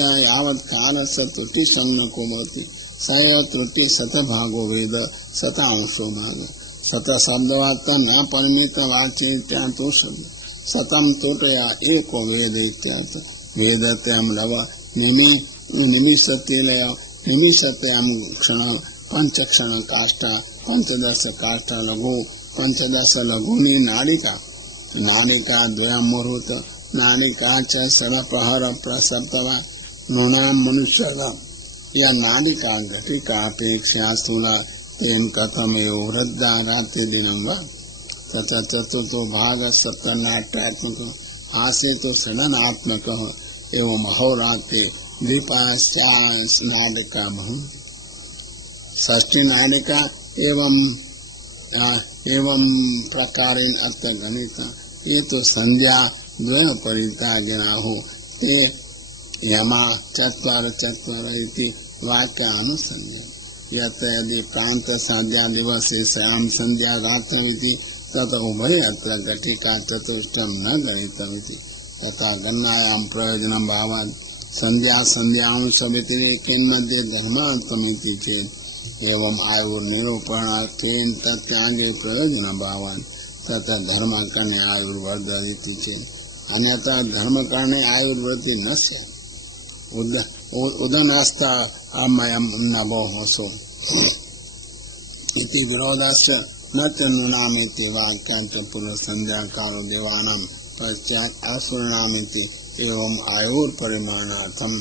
यावत् कालस्य त्रुटि संज्ञको भवति स एव त्रुटि शतभागो वेद शतांशो भाग शत शब्दवात् न परिमित वाच्येत्यातो शब्द शतम त्रुटया एको वेद इत्यात् वेदत्यं लव निमिषतेलय निमिषत्यं क्षण पंचक्षण काष्ठा पंचदश काष्ठा लघु पंचदश लघुनि नाड़िका नाड़िका द्वयं मुहूर्त नाड़िका च षडप्रहर प्रसप्तवा नूनां मनुष्यः या नाड़िका घटिका अपेक्षा स्थूला तेन कथमेव वृद्धा रात्रिदिनं वा तथा चतुर्थो भाग सप्तनाट्यात्मक हास्य तो षडनात्मक एवं अहोरात्रे द्विपाश्चानाडिका षष्ठी नाडिका एवं प्रकारेण अर्थ गणित ये तो संध्या द्वय परिता जना हो ते यमा चत्वार चत्वार इति वाक्य अनुसंज्ञा यत यदि प्रांत संध्या दिवसे श्याम संध्या रात्रमिति तत उभय अत्र घटिका चतुष्टयं न गणितमिति तथा गणनायां प्रयोजनं भावात् संध्या संध्यांश व्यतिरेकेन मध्ये धर्मार्थमिति चेत् एवं आयुर्निरूपणार्थेन तत्यागे प्रयोजनं भावात् तथा धर्म करणे आयुर्वर्धयति चेत् अन्यथा धर्म करणे आयुर्वृद्धि न स्यात् उदनस्थ अमयं नभो होसो इति विरोधस्य न च नूनामिति वाक्याञ्च पुनर्सन्ध्याकालो देवानां पश्चात् असुराणामिति एवं आयुर्परिमाणार्थं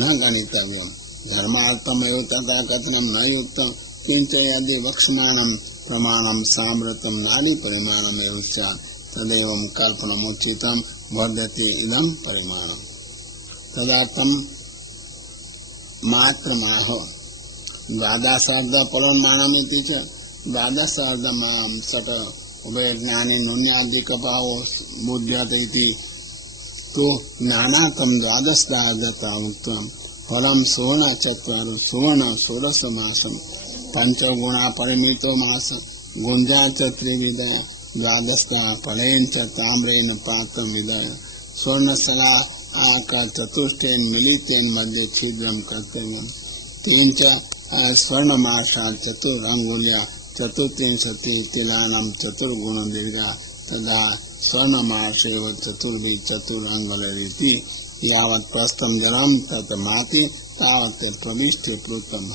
न गणितव्यम् धर्मार्थमेव तथा कथनं न युक्तं किञ्च यदि वक्ष्यमाणं प्रमाणं साम्प्रतं नाडी परिमाणमेव स्यात् तदेवं कल्पनमुचितं वर्धते इदं परिमाणम् तदर्थं मात्रमाह द्वादशार्ध परिमाणमिति च द्वादशार्धं सट उभयज्ञाने नुन्यादिकभावो बुध्यते इति तो ज्ञानार्थं द्वादशार्धता उक्तं फलं सुवर्ण सुवर्ण षोडश मासं पंचगुणा परिमितो मास गुंजा च त्रिविधया द्वादशा फलेन च ताम्रेण पात्रं विदय स्वर्णसला चतुष्टेन मिलितेन मध्ये छिद्रं कर्तव्यम् तीन च स्वर्णमासा चतुरंगुल्या चतुर्विंशति तिलानां चतुर्गुणदीर्घा तदा स्वर्णमासेव चतुर्भि चतुरंगुलरीति यावत् प्रस्थं जलं तत् माति तावत् प्रविष्टे प्लुतं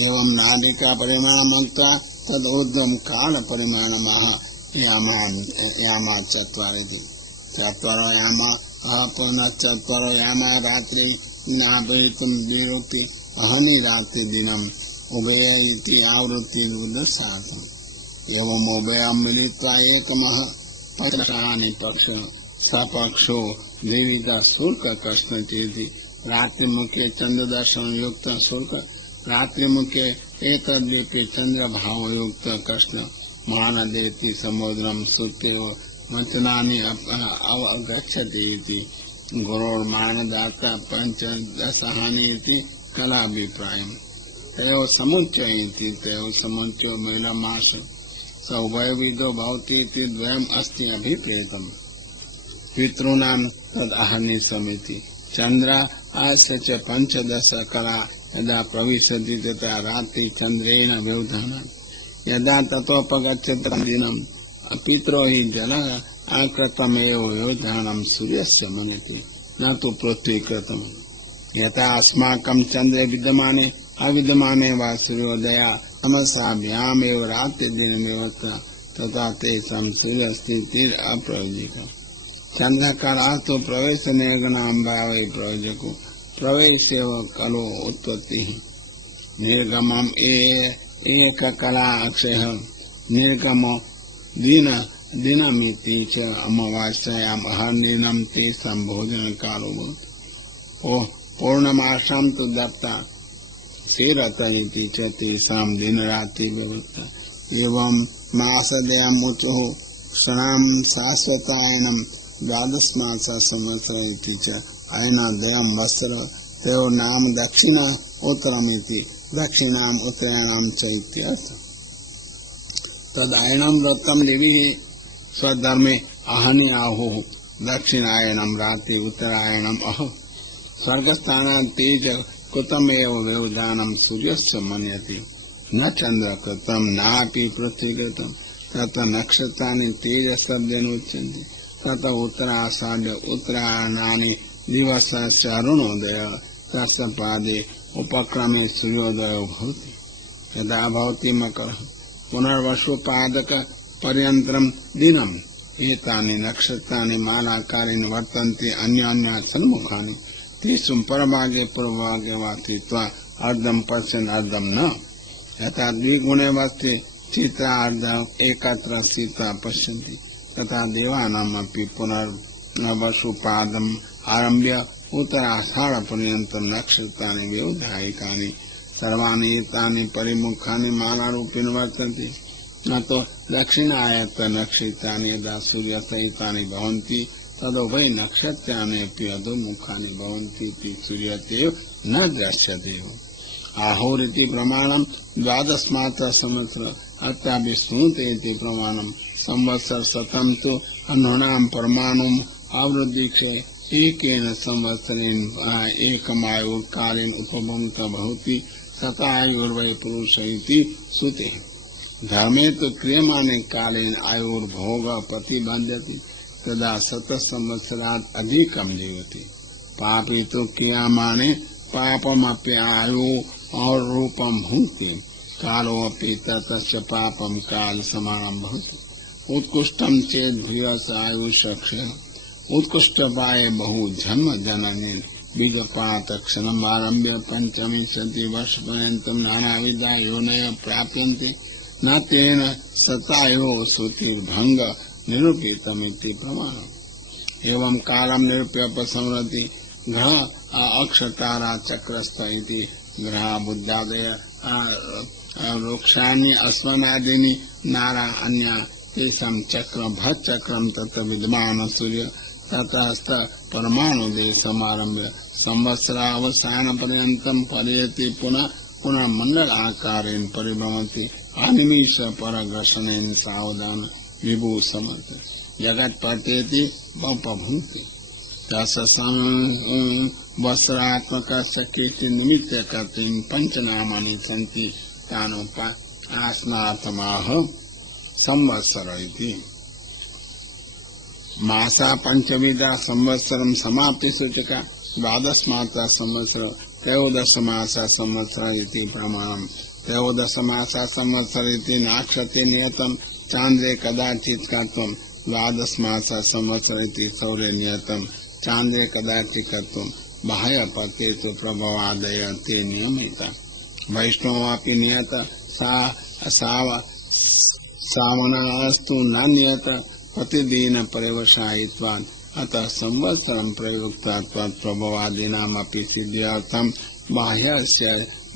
एवं नाडिका परिमाणमुक्त्वा तदूर्ध्वं काल परिमाणमः यामा चत्वारिति चत्वारो यामा पुनः चत्वारो यामा रात्रि नाभवितुं द्विरूपी अहनि रात्रि दिनम् उभय इति आवृत्ति उदसार्थम् एवं उभयं मिलित्वा एकमः पक्षानि पक्ष सपक्षो द्विविध शुल्क कृष्णचेति रात्रिमुखे चंद्रदर्शन युक्त शुल्क रात्रिमुखे एतद्वीपे चंद्र भाव युक्त कृष्ण महानदेति समुद्रं सुप्तेव मथनानि अवगच्छति इति गुरोर्मानदाता पंचदशहानि इति कलाभिप्रायम् तयो समुच्चय इति तयो समुच्चयो मेलमास स उभयविधो भवति इति द्वयम् अस्ति अभिप्रेतम् पितॄणां तदहनि समिति चंद्र आस्य च पंचदश कला यदा प्रविशति तथा रात्रि चंद्रेण व्यवधानं यदा ततोपगच्छति दिनं पितरो हि जलः आकृतमेव व्यवधानं सूर्यस्य मनति न तु पृथ्वीकृतम् यथा अस्माकं चंद्रे विद्यमाने अविद्यमाने वा सूर्योदया तमसाभ्यामेव रात्रिदिनमेव तथा तेषां सूर्यस्थितिर् अप्रयोजिका चंद्रकारार्थो प्रवेश निर्गणां भावे प्रयोजको प्रवेशेव खलु उत्पत्तिः निर्गमम् एक कला अक्षयः निर्गमो दिनमिति च अमावास्यायाम् अहर्निशं तेषां भोजनकालो भवति पूर्णमासां तु दत्ता सेरत इति च तेषां दिनरात्रि व्यवस्था एवं मासद्वयमुचुः क्षणां शाश्वतायनं द्वादश मासा संवत्सर इति च अयनद्वयं वत्सर तयो नाम दक्षिण उत्तरमिति दक्षिणाम् उत्तरायणां च इत्यर्थः तदयनं व्रतं लिविः स्वधर्मे अहनि आहुः दक्षिणायनम रात्रि उत्तरायणम अहो स्वर्गस्थान तेज कुतमेव व्यवधानम सूर्यस्य मन्यते न चंद्र कृतम नापि पृथ्वी कृतम तत नक्षत्राणि तेज शब्देन उच्यन्ते तत उत्तराषाढ्य उत्तरायणानि दिवसस्य अरुणोदय तस्य पादे उपक्रमे सूर्योदय भवति यदा भवति मकरः पुनर्वसुपादक पर्यन्तरं दिनम् एतानि नक्षत्राणि मालाकारेण वर्तन्ते अन्यान्या सन्मुखानि तेषु परभागे पूर्वभागे वा स्थित्वा अर्धं पश्यन् अर्धं न यथा द्विगुणे वस्ति चित्रार्धम् एकत्र स्थित्वा पश्यन्ति तथा देवानामपि पुनर्वसुपादम् आरभ्य उत्तराषाढपर्यन्तं नक्षत्राणि व्यवधायिकानि सर्वाणि एतानि परिमुखानि मालारूपेण वर्तन्ते न तो दक्षिणायत नक्षत्राणि यदा सूर्यसहितानि भवन्ति तदुभय नक्षत्राणि अपि अधोमुखानि भवन्ति इति सूर्यतेव न दृश्यते आहोरिति प्रमाणं 12 मात्र संवत्सर अत्रापि स्नुते इति प्रमाणं संवत्सर शतं तु अह्नानां परमाणुम् आवृद्धिक्षे एकेन संवत्सरेण एकमायुर्कालेन उपभुङ्क्तः भवति शतायुर्वै पुरुष इति श्रुते धर्मे तो क्रियमाणे कालेन आयुर्भोग प्रतिबन्ध्यते तदा 100 संवत्सरात् अधिकं जीवति पापी तो क्रियमाणे पापमपि आयु और रूपं भुङ्क्ते कालोऽपि ततस्य पापं काल समानं भवति उत्कृष्टं चेत् भूयस आयुष्यक्षय उत्कृष्टपाये बहु जन्म जननेन बीजपातक्षणम् आरभ्य पंचविंशति वर्षपर्यन्तं नानाविधा योनयः प्राप्यन्ते न तेन शतायोः श्रुतिर्भङ्ग निरूपितमिति प्रमाणम् एवं कालं निरूप्योपसंहरति ग्रह अक्षतारा चक्रस्थ इति ग्रह बुद्धादय वृक्षाणि अस्मनादीनि नारा अन्या तेषां चक्र भचक्रं तत्र विद्यमान सूर्य ततस्त परमाणुदे समारभ्य संवत्सरावसानपर्यन्तं पर्यति पुनः पुनः मण्डलाकारेण परिभ्रमति अनिमिष परग्रसनेन सावधान विभु समर्थ जगत्पतेति उपभुङ्क्ते तस्य संवत्सरात्मकस्य कीर्तिनिमित्तकर्तृं पञ्चनामानि सन्ति तानुपासनार्थमाह संवत्सर इति मासा पंचविधा संवत्सरं समाप्ति सूचका 12 मासा संवत्सर त्रयोदश मासा संवत्सर इति प्रमाणम् त्रयोदश मासा संवत्सर इति नाक्षते नियतं चान्द्रे कदाचित् कर्तुं 12 मासा संवत्सर इति सौर्ये नियतं चान्द्रे कदाचित् कर्तुं बाह्यपतेषु प्रभवादय ते नियमिता वैष्णवापि नियत सावनास्तु न नियत प्रतिदिन परिवसायित्वा अतः संवत्सरं प्रयुक्तात्वात् प्रभवादीनामपि सिद्ध्यर्थं बाह्यस्य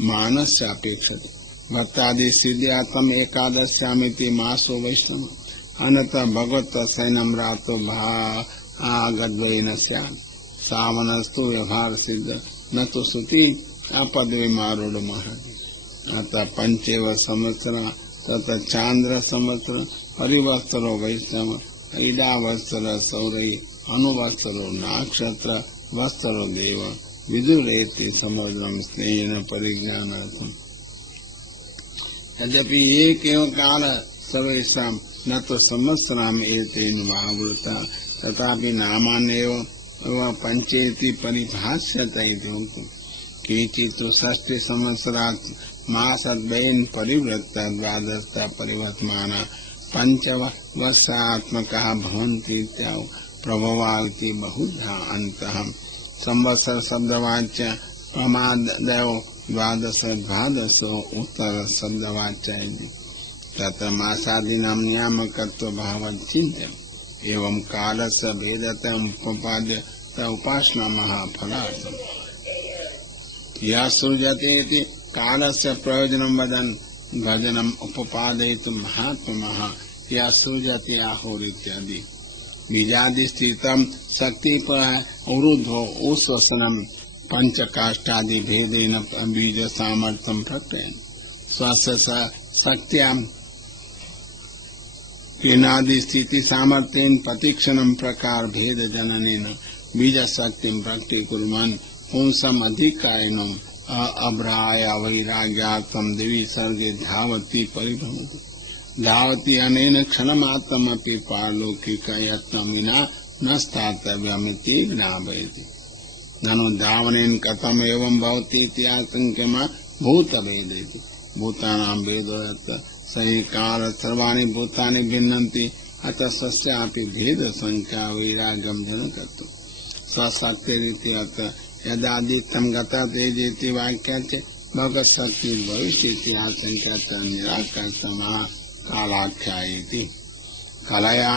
मानस्य अपेक्षते भक्तादि सिद्ध्यार्थम् एकादश्यामिति मासो वैष्णव अनन्तः भगवतः शयनं रातो भागद्वयेन स्यात् सावनस्तु व्यवहार सिद्ध न तो श्रुति अपद्विमारूढमहति अतः पंचेव संवत्सरा तथा चांद्र संवत्सर परिवत्सरो वैष्णव ईडावत्सर सौरई अनुवत्सरो नाक्षत्र वत्सरो देव विदुरेति समुद्रम स्नेहेन परिज्ञानार्थम् यद्यपि एकेव काल सर्वेषां न तो संवत्सराम् एतेन वावृता तथापि नामान्येव पंचेति परिभाष्यत इति उक्तम् केचित् तु 6 संवत्सरात् मासद्वयेन परिवृत्ता 12 परिवर्तमाना 5 वर्षात्मकाः भवन्ति इत्याह प्रभवाति बहुधा अन्तः संवत्सर शब्दवाच्य प्रमादयो 12 उत्तर शब्दवाच्य तत्र मासादीनां नियामकत्वभावं चिन्त्यम् एवं कालस्य भेदतम् उपपाद्य उपासना महाफलार्थम् यः सृजते इति कालस्य प्रयोजनं वदन् भजनम् उपपादयितुं महात्मनः यः सृजते आहुरित्यादि बीजादि स्थितं शक्तिपर अवरुद्धो उश्वसनं पंचकाष्ठादि भेदेन बीज सामर्थ्यं प्रकटयन् स्वस्य शक्त्यां किनादि स्थिति सामर्थ्येन प्रतिक्षणं प्रकार भेद जननेन बीज शक्तिं प्रत्यकुर्वन् पुंसम् अधिकारिणम् अभ्राय वैराग्यार्थं देवी सर्गे धावति परिभ्रमति धावति अनेन क्षणमात्रमपि पारलौकिकयत्नं विना न स्थातव्यमिति ज्ञापयति। ननु धावनेन कथम एवं भवति इति आशंक्यमा भूतभेदेति भूतानां भेदो यत् सहि काल सर्वाणि भूतानि भिन्नन्ति अतः तस्यापि भेद संख्या वैराग्यं जनकत्वम् स्वशक्तिरिति अतः यदादित्यं गता तेजेति वाक्याच्च भगवत् शक्ति भविष्यति आशंक्यता निराकर्षमा कालाख्यायेति कलया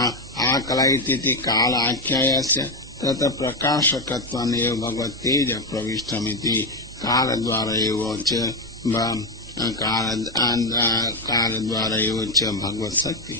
आकलयति कालाख्यायस्य तत् प्रकाशकत्वानेव भगवत् तेज प्रविष्टमिति कालद्वारा एव च कालद्वारा एव च भगवत् शक्ति